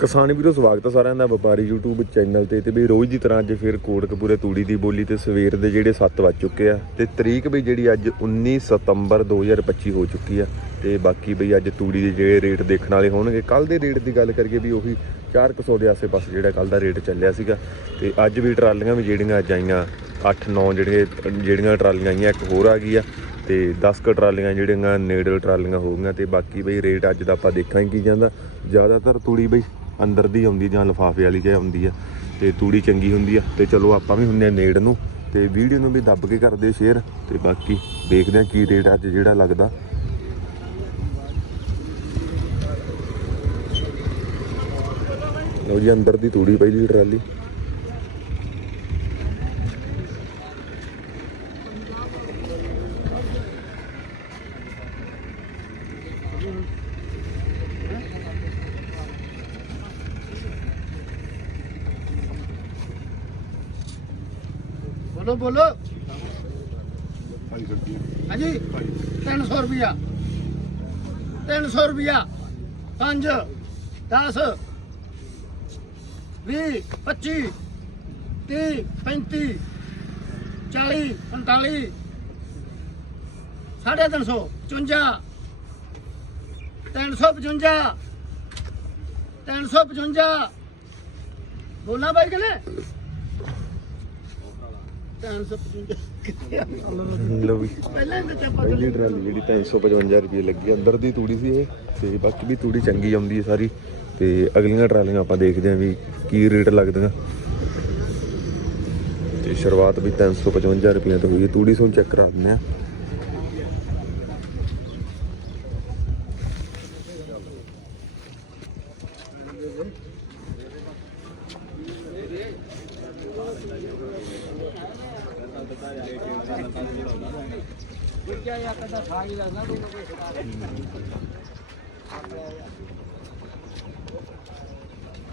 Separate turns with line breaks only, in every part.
ਕਿਸਾਨ ਵੀਰੋ, ਸਵਾਗਤ ਹੈ ਸਾਰਿਆਂ ਦਾ ਵਪਾਰੀ YouTube ਚੈਨਲ ਤੇ। ਤੇ ਵੀ ਰੋਜ਼ ਦੀ ਤਰ੍ਹਾਂ ਅੱਜ ਫਿਰ ਕੋਟਕਪੂਰੇ ਤੂੜੀ ਦੀ ਬੋਲੀ ਤੇ ਸਵੇਰ ਦੇ ਜਿਹੜੇ 7 ਵੱਜ ਚੁੱਕੇ ਆ ਤੇ ਤਰੀਕ ਵੀ ਜਿਹੜੀ ਅੱਜ 19 ਸਤੰਬਰ 2025 ਹੋ ਚੁੱਕੀ ਆ। ਤੇ ਬਾਕੀ ਬਈ ਅੱਜ ਤੂੜੀ ਦੇ ਜਿਹੜੇ ਰੇਟ ਦੇਖਣ ਵਾਲੇ ਹੋਣਗੇ ਕੱਲ ਦੇ ਰੇਟ ਦੀ ਗੱਲ ਕਰੀਏ ਵੀ ਉਹੀ 400 ਦੇ ਆਸੇ-ਪਾਸੇ ਜਿਹੜਾ ਕੱਲ ਦਾ ਰੇਟ ਚੱਲਿਆ ਸੀਗਾ। ਤੇ ਅੱਜ ਵੀ ਟਰਾਲੀਆਂ ਵੀ ਜਿਹੜੀਆਂ ਅੱਜ ਆਈਆਂ 8-9 ਜਿਹੜੇ, ਜਿਹੜੀਆਂ ਟਰਾਲੀਆਂ ਆਈਆਂ, ਇੱਕ ਹੋਰ ਆ ਗਈ ਆ। ਤੇ 10 ਕ ਟਰਾਲੀਆਂ ਜਿਹੜੀਆਂ ਨੇੜਲ ਟਰਾਲੀਆਂ ਹੋ ਗਈਆਂ। ਤੇ ਬਾਕੀ ਬਈ ਰੇਟ ਅੱਜ ਦਾ ਆਪਾਂ ਦੇਖਾਂਗੇ ਕੀ ਜਾਂਦਾ। ਜ਼ਿਆਦਾਤਰ ਤੂੜੀ ਬਈ ਅੰਦਰ ਦੀ ਆਉਂਦੀ ਜਾਂ ਲਫਾਫੇ ਵਾਲੀ ਚ ਆਉਂਦੀ ਆ ਤੇ ਤੂੜੀ ਚੰਗੀ ਹੁੰਦੀ ਆ ਤੇ ਚਲੋ ਆਪਾਂ ਵੀ ਹੁੰਨੇ ਆ ਨੇੜ ਨੂੰ ਤੇ ਵੀਡੀਓ ਨੂੰ ਵੀ ਦੱਬ ਕੇ ਕਰਦੇ ਸ਼ੇਅਰ ਤੇ ਬਾਕੀ ਦੇਖਦੇ ਆ ਕੀ ਰੇਟ ਅੱਜ ਜਿਹੜਾ ਲੱਗਦਾ। ਲਓ ਜੀ, ਅੰਦਰ ਦੀ ਤੂੜੀ ਪਹਿਲੀ ਟਰਾਲੀ।
ਬੋਲੋ ਬੋਲੋ। ਹਾਂਜੀ 300 ਰੁਪਿਆ 300 ਰੁਪਿਆ 5 10 20 25 30 35 40 45 ਸਾਢੇ 300 55 355 355 ਬੋਲਣਾ ਬਾਈ ਕਨੇ 355 ਕਿੱਥੇ ਆ
ਲਓ ਵੀ।
ਪਹਿਲਾਂ
ਟਰਾਲੀ ਜਿਹੜੀ 355 ਰੁਪਏ ਲੱਗੀ। ਅੰਦਰ ਦੀ ਤੂੜੀ ਸੀ ਇਹ ਤੇ ਬਾਕੀ ਵੀ ਤੂੜੀ ਚੰਗੀ ਆਉਂਦੀ ਹੈ ਸਾਰੀ। ਤੇ ਅਗਲੀਆਂ ਟਰਾਲੀਆਂ ਆਪਾਂ ਦੇਖਦੇ ਆਂ ਵੀ ਕੀ ਰੇਟ ਲੱਗਦੀਆਂ। ਤੇ ਸ਼ੁਰੂਆਤ ਵੀ 355 ਰੁਪਏ ਤੋਂ ਹੋਈ ਹੈ ਤੂੜੀ ਸੋਨ ਚੈੱਕ ਕਰਾ ਦਿੰਦੇ ਆ।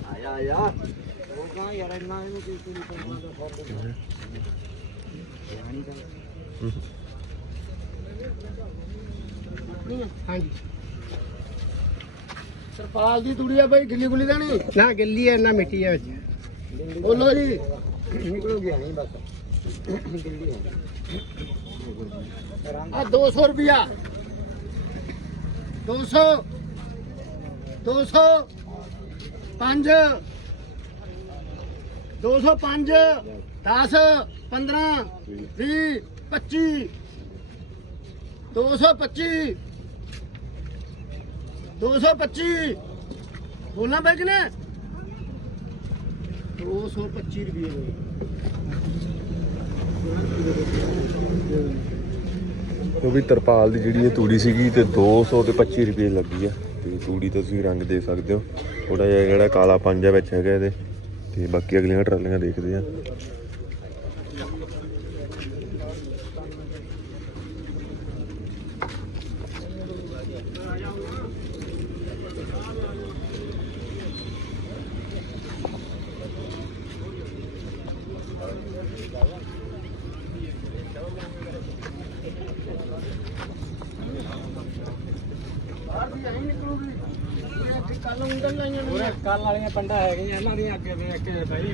ਆਇਆ ਆਇਆ ਉਹ ਕਹਾਂ ਯਾਰ ਇੰਨਾ ਇਹਨੂੰ ਕੀ ਕੀ ਕਰਨਾ ਹਾਂਜੀ ਸਰਪਾਲ ਦੀ ਤੂੜੀ ਆ ਬਾਈ ਗਿੱਲੀ ਗੁੱਲੀ ਦਾ ਨਹੀਂ
ਨਾ ਗਿੱਲੀ ਐ ਨਾ ਮਿੱਟੀ ਐ ਵਿੱਚ
ਬੋਲੋ ਜੀ। ਨਿਕਲ ਗਿਆ ਨਹੀਂ ਬਸ। ਆ 200 ਰੁਪਿਆ 200 200 5 205 10 15 20 25 225 225 ਬੋਲਣਾ ਬਈ ਕਿ ਨਾ 225 ਰੁਪਏ।
ਉਹ ਵੀ ਤਰਪਾਲ ਦੀ ਜਿਹੜੀ ਇਹ ਤੂੜੀ ਸੀਗੀ ਤੇ 200 ਤੇ 25 ਰੁਪਏ ਲੱਗੀ ਆ। ਤੇ ਤੂੜੀ ਤੇ ਤੁਸੀਂ ਰੰਗ ਦੇ ਸਕਦੇ ਹੋ। ਥੋੜਾ ਜਿਹਾ ਜਿਹੜਾ ਕਾਲਾ ਪੰਜ ਪੰਜਾ ਵਿੱਚ ਹੈਗਾ ਇਹਦੇ। ਤੇ ਬਾਕੀ ਅਗਲੀਆਂ ਟਰਾਲੀਆਂ ਦੇਖਦੇ ਆ।
ਕੱਲ ਉਂਗਲ
ਕੱਲ ਵਾਲੀਆਂ ਪੰਡਾ ਹੈਗੀਆਂ ਇਹਨਾਂ ਦੀਆਂ ਅੱਗੇ ਵੇਖ ਕੇ ਬਈ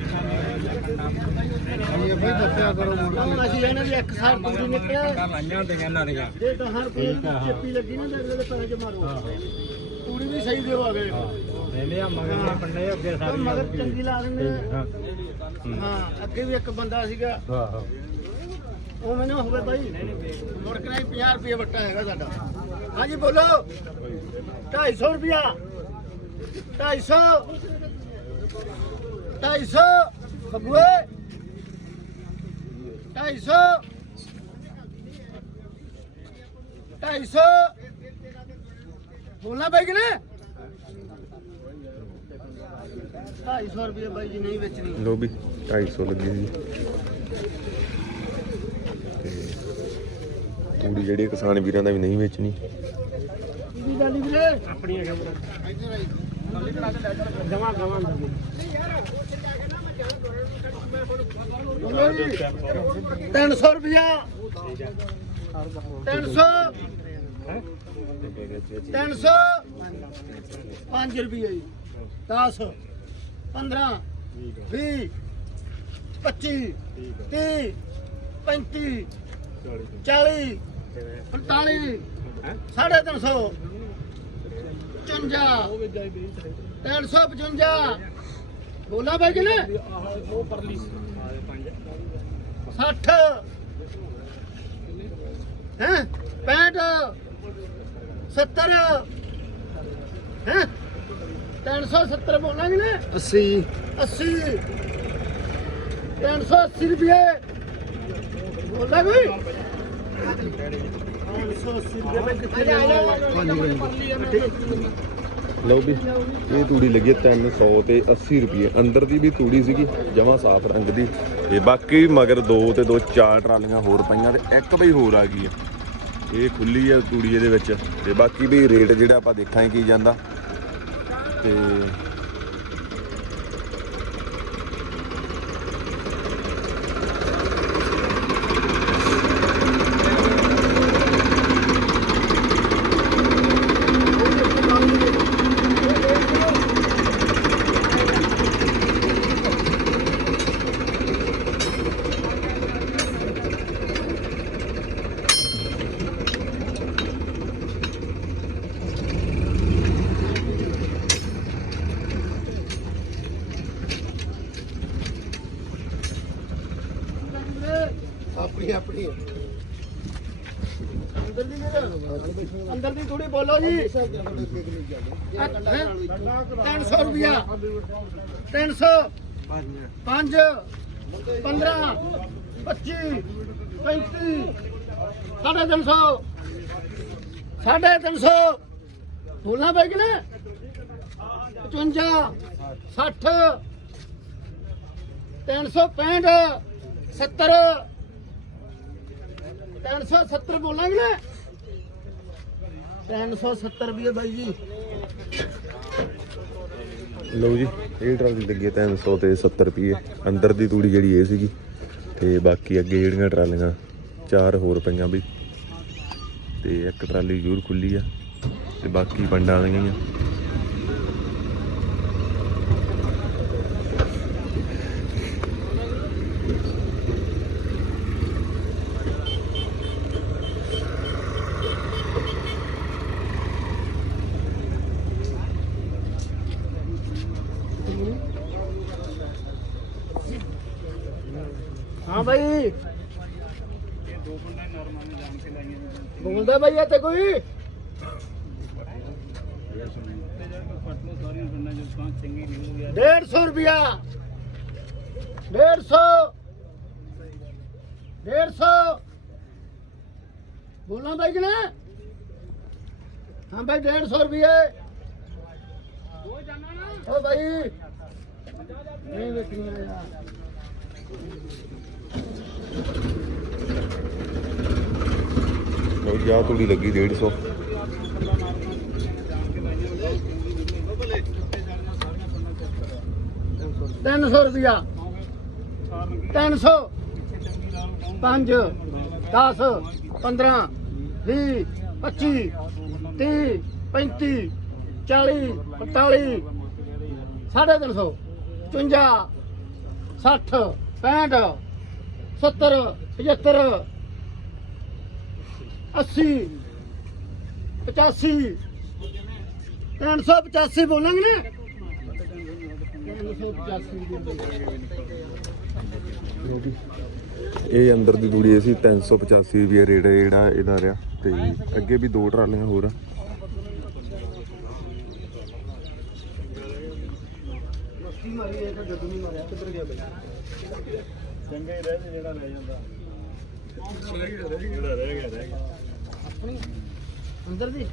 ਇਹ ਬਈ ਦੱਸਿਆ ਕਰੋ ਮੁੰਡਾ ਅਸੀਂ ਇਹਨਾਂ ਦੀ ਇੱਕ ਸਾਲ ਪੂਰੀ ਨਿਕਲਿਆ।
ਲਾਈਆਂ ਹੁੰਦੀਆਂ ਇਹਨਾਂ ਦੀਆਂ।
ਜੇ ਤਾਂ ਹਰ ਕੋਈ ਚਿੱਪੀ ਲੱਗੀ ਨਾ ਤਾਂ ਅਗਲੇ ਦੇ ਪੈਸੇ ਚ ਮਾਰੋ ਪੂਰੀ ਵੀ ਸਹੀ ਦਿਓ ਆਵੇ
ਇਹਨੇ ਆ ਮਗਰ ਦੇ ਪੰਡੇ ਅੱਗੇ ਸਾਰੀ
ਮਗਰ ਚੰਗੀ ਲਾ ਦਿੰਦੇ
ਹਾਂ।
ਅੱਗੇ ਵੀ ਇੱਕ ਬੰਦਾ ਸੀਗਾ। ਉਹ ਮੈਨੂੰ ਹੋਵੇ ਬਾਈ। ਮੁੜ ਕੇ ਨਹੀਂ 50 ਰੁਪਏ ਵੱਟਾ ਹੈਗਾ ਸਾਡਾ। ਹਾਂਜੀ, ਬੋਲੋ। 250 ਰੁਪਿਆ 250 250 ਬਬੂਏ। 250 250 ਬੋਲਣਾ ਬਾਈ ਕਿ ਨਾ 250 ਰੁਪਏ ਬਾਈ ਜੀ, ਨਹੀਂ ਵੇਚਣੀ।
ਲੋ ਵੀ 250 ਲੱਗੀ ਜੀ ਤੂੜੀ ਜਿਹੜੀ ਕਿਸਾਨ ਵੀਰਾਂ ਦਾ ਵੀ ਨਹੀਂ ਵੇਚਣੀ।
ਕੀ ਗੱਲ ਵੀਰੇ
ਆਪਣੀਆਂ ਜਮਾ ਜਮਾ
ਬੋਲੋ ਜੀ 300 ਰੁਪਿਆ 300 300 5 ਰੁਪਏ ਜੀ। 10 15 20 25 30 35 40 45 ਸਾਢੇ ਤਿੰਨ ਸੌ 55 355 ਬੋਲਾ ਬਾਈ ਕਿਨੇ
ਉਹ ਪਰਲੀ
60 ਹੈ? 65 70 ਹੈ? 370 ਬੋਲਾਂਗੇ ਨਾ
80
80 380 ਰੁਪਏ ਬੋਲਦਾ ਕੋਈ 380 ਰੁਪਏ। ਕਿੱਥੇ
ਲਓ ਵੀ, ਇਹ ਤੂੜੀ ਲੱਗੀ ਹੈ 300 ਤੇ 80 ਰੁਪਏ। ਅੰਦਰ ਦੀ ਵੀ ਤੂੜੀ ਸੀਗੀ, ਜਮਾ ਸਾਫ਼ ਰੰਗ ਦੀ। ਤੇ ਬਾਕੀ ਮਗਰ ਦੋ ਤੇ ਦੋ ਚਾਰ ਟਰਾਲੀਆਂ ਹੋਰ ਪਈਆਂ ਤੇ ਇੱਕ ਬਈ ਹੋਰ ਆ ਗਈ ਆ ਇਹ ਖੁੱਲੀ ਆ ਤੂੜੀ ਇਹਦੇ ਵਿੱਚ। ਤੇ ਬਾਕੀ ਵੀ ਰੇਟ ਜਿਹੜਾ ਆਪਾਂ ਦੇਖਾਂਗੇ ਕੀ ਜਾਂਦਾ। ਤੇ
ਆਪਣੀ ਆਪਣੀ
ਅੰਦਰ ਦੀ ਮੇਰੇ ਅੰਦਰ ਦੀ ਥੋੜੀ ਬੋਲੋ ਜੀ 300 ਰੁਪਿਆ 300 5 15 25 35 ਸਾਢੇ 300 ਸਾਢੇ 300 ਬੋਲਣਾ ਪੈ ਕਿ ਨਾ। 55 60 365 70 370 ਬੋਲਾਂਗੇ ਨਾ। 370 ਰੁਪਏ ਬਾਈ ਜੀ।
ਲਓ ਜੀ, ਇਹ ਟਰਾਲੀ ਲੱਗੀ ਹੈ 300 ਤੇ 70 ਰੁਪਏ। ਅੰਦਰ ਦੀ ਤੂੜੀ ਜਿਹੜੀ ਇਹ ਸੀਗੀ, ਤੇ ਬਾਕੀ ਅੱਗੇ ਜਿਹੜੀਆਂ ਟਰਾਲੀਆਂ, ਚਾਰ ਹੋਰ ਪਈਆਂ ਬਈ। ਤੇ ਇੱਕ ਟਰਾਲੀ ਜ਼ਰੂਰ ਖੁੱਲੀ ਆ, ਤੇ ਬਾਕੀ ਪੰਡਾਂ ਵਾਲੀਆਂ ਹੀ ਆ
ਹਾਂ ਬਾਈ ਬੋਲਦਾ ਬਾਈ ਇੱਥੇ ਕੋਈ? ਡੇਢ ਸੌ ਰੁਪਿਆ ਡੇਢ ਸੌ। ਡੇਢ ਸੌ। ਬੋਲਣਾ ਬਾਈ ਕਿ ਨਾ ਹਾਂ ਬਾਈ, ਡੇਢ ਸੌ ਰੁਪਏ ਓ ਬਾਈ। ਨਹੀਂ ਵੇਖਣੀ ਯਾਰ।
ਲਓ ਜੀ ਆਹ ਤੂੜੀ ਲੱਗੀ 150
ਤਿੰਨ ਸੌ ਰੁਪਿਆ ਤਿੰਨ ਸੌ। ਪੰਜ 10 15 20 25 30 35 40 45 ਸਾਢੇ ਤਿੰਨ ਸੌ। 55 60 65 70 75 80 85 385 ਬੋਲਾਂਗੇ ਨਾ? 385
ਇਹ ਅੰਦਰ ਦੀ ਇਹ ਸੀ 385 ਰੁਪਏ ਰੇਟ ਜਿਹੜਾ ਇਹਦਾ ਰਿਹਾ ਤੇ ਅੱਗੇ ਵੀ ਦੋ ਟਰਾਲੀਆਂ ਹੋਰ ਆ।
ਮੱਖੀ ਮਾਰੀ ਇਹ ਤਾਂ ਜੱਦੂ ਨਹੀਂ ਮਾਰਿਆ ਕਿੱਧਰ ਗਿਆ ਬਈ
ਚੰਗਾ ਰਹਿ ਜਿਹੜਾ ਲੈ ਜਾਂਦਾ। ਜਿਹੜਾ ਰਹਿ ਗਿਆ ਰਹਿ ਗਿਆ
ਆਪਣੀ ਅੰਦਰ ਦੀ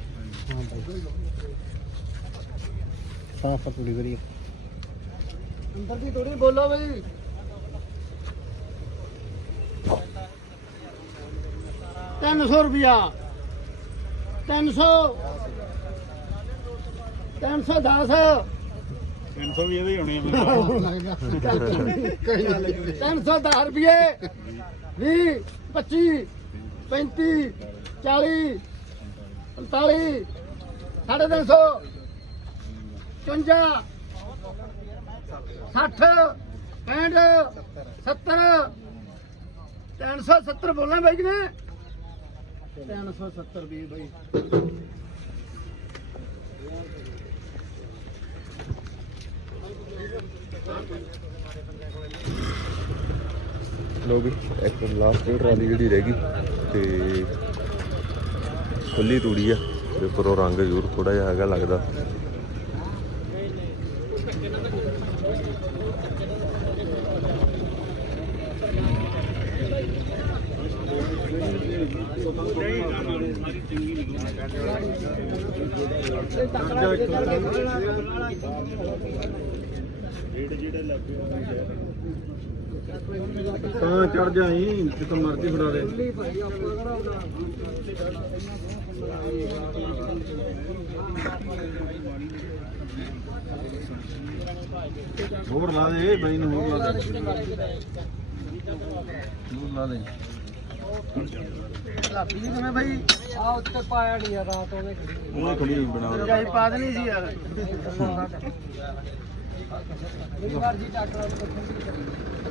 ਸਾਫ਼ ਪੂਰੀ ਕਰੀ
ਅੰਦਰ ਦੀ ਥੋੜੀ ਬੋਲੋ ਬਈ ਤਿੰਨ ਸੌ ਰੁਪਿਆ ਤਿੰਨ ਸੌ। ਤਿੰਨ ਸੌ ਦਸ।
300 ਵੀ ਇਹਦੇ ਹੀ ਹੋਣੇ ਆ।
ਸੌ ਦਸ ਰੁਪਏ। ਵੀਹ, ਪੱਚੀ, ਪੈਂਤੀ, ਚਾਲੀ, ਪੰਤਾਲੀ, ਸਾਢੇ ਤਿੰਨ ਸੌ ਚੁੰਜਾ 60 65 70 370 ਬੋਲਣਾ ਬਾਈ ਕਿਨੇ 370 ਵੀ ਬਾਈ।
ਲੋ ਵੀ ਇੱਕ ਲਾਸਟ ਟਰਾਲੀ ਜਿਹੜੀ ਰਹਿ ਗਈ ਤੇ ਖੁੱਲੀ ਤੂੜੀ ਆ, ਤੇ ਉੱਪਰੋਂ ਰੰਗ ਜ਼ਰੂਰ ਥੋੜਾ ਜਿਹਾ ਹੈਗਾ ਲੱਗਦਾ।
ਤਾਂ ਚੜ ਜਾਈ, ਜਿੱਥੇ ਮਰਜ਼ੀ ਫੜਾ ਦੇ। ਹੋਰ ਲਾ ਦੇ, ਬਾਈ ਨੂੰ ਹੋਰ ਲਾ ਦੇ। ਹੋਰ ਲਾ ਦੇ।
ਲਾਪੀ ਜੀ ਕਿਵੇਂ ਬਾਈ
ਆ ਉੱਤੇ ਪਾਇਆ ਨਹੀਂ ਯਾਰ ਰਾਤ ਉਹਨੇ
ਉਹ ਖੜੀ ਬਣਾ ਦੇ
ਜਾਈ ਪਾ ਦੇਣੀ ਸੀ ਯਾਰ।
ਮੇਰੀ ਮਰਜ਼ੀ ਚੱਕ ਲਾ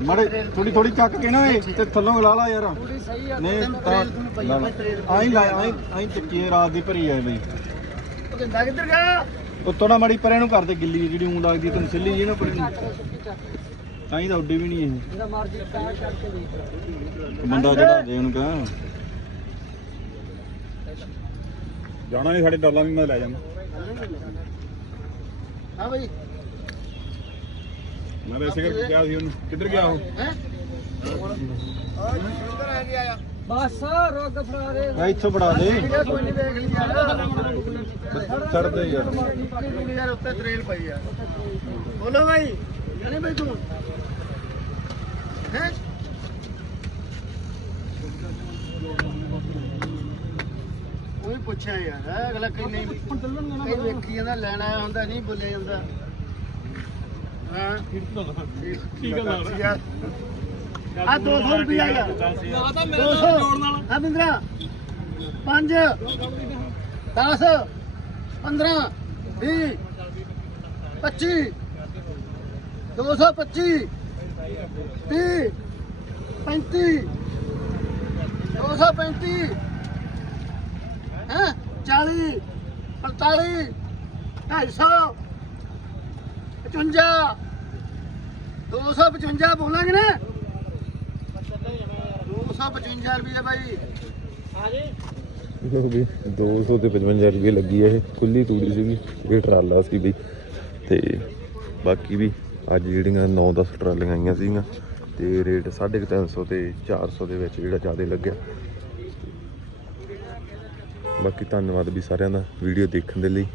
ਮੜੇ ਥੋੜੀ ਥੋੜੀ ਚੱਕ ਕੇ ਨਾ ਇਹ ਤੇ ਥੱਲੋਂ ਲਾ ਲਾ ਯਾਰ।
ਆ
ਨਹੀਂ ਤਾਂ ਆਈ ਲਾ ਆਈ ਆਈ ਚੱਕੀ ਰਾਤ ਦੀ ਭਰੀ ਹੈ ਬਈ
ਉਹ ਕਿੱਧਰ ਗਿਆ?
ਉਹ ਥੋੜਾ ਮਾੜੀ ਪਰੇ ਨੂੰ ਕਰਦੇ ਗਿੱਲੀ ਜਿਹੜੀ ਊਂ ਲੱਗਦੀ ਤੈਨੂੰ ਸਿੱਲੀ ਜੀ ਨਾ ਪਰੇ ਨੂੰ। ਤਾਂ ਹੀ ਤਾਂ ਉੱਡੀ ਵੀ ਨਹੀਂ ਇਹ।
ਜਿਹੜਾ ਮਰਜ਼ੀ ਪੈਕ ਕਰਕੇ ਦੇਖ
ਬੰਦਾ ਚੜਾ ਦੇ ਉਹਨੂੰ ਕਹ। ਜਾਣਾ ਨਹੀਂ ਸਾਡੇ ਡਾਲਾਂ ਵੀ ਮੈਂ ਲੈ ਜਾਂਦਾ
ਹਾਂ ਬਾਈ।
ਮੈਂ ਵੈਸੇ ਕਰ ਕਿਹਾ ਸੀ ਉਹਨੂੰ। ਕਿੱਧਰ ਗਿਆ ਉਹ?
ਹੈ? ਕਿੱਧਰ ਆ ਗਿਆ ਆ?
ਬਸ ਰੋਗ ਫੜਾ ਦੇ।
ਆ ਇੱਥੋਂ ਫੜਾ ਦੇ।
ਕੋਈ ਨਹੀਂ ਵੇਖ ਲਈ ਯਾਰ।
ਛੱਡ ਦੇ ਯਾਰ।
ਯਾਰ ਉੱਤੇ ਤਰੇਲ ਪਈ ਆ। ਬੋਲੋ ਭਾਈ ਜਾਨੇ ਭਾਈ ਤੂੰ। ਹੈ ਕੋਈ ਪੁੱਛਿਆ ਯਾਰ ਅਗਲਾ ਕਈ ਨਹੀਂ ਕਈ ਵੇਖੀ। ਜਾਂਦਾ ਲੈਣ ਆਇਆ ਹੁੰਦਾ ਨਹੀਂ ਬੋਲਿਆ ਜਾਂਦਾ। ਹਾਂ। ਠੀਕ ਗੱਲ ਯਾਰ। ਆ 200 ਰੁਪਿਆ ਯਾਰ।
ਨਾ ਤਾਂ
200 ਆ ਬਿੰਦਰਾ 5 10 15 20 25 225 30 35 235 ਹੈ 40 45 250 55 255 ਬੋਲਾਂਗੇ ਨਾ 255 ਰੁਪਏ ਭਾਈ
ਲੋ ਵੀ 200 ਤੇ 55 ਰੁਪਏ ਲੱਗੀ ਹੈ ਇਹ ਖੁੱਲੀ ਤੂੜੀ ਸੀਗੀ, ਇਹ ਟਰਾਲਾ ਸੀ ਬਈ। ਤੇ ਬਾਕੀ ਵੀ ਅੱਜ ਜਿਹੜੀਆਂ 9-10 ਟਰਾਲੀਆਂ ਆਈਆਂ ਸੀਗੀਆਂ ਤੇ ਰੇਟ 350 ਤੇ 400 ਦੇ ਵਿੱਚ ਜਿਹੜਾ ਜ਼ਿਆਦਾ ਲੱਗਿਆ। ਬਾਕੀ ਧੰਨਵਾਦ ਵੀ ਸਾਰਿਆਂ ਦਾ ਵੀਡੀਓ ਦੇਖਣ ਦੇ ਲਈ।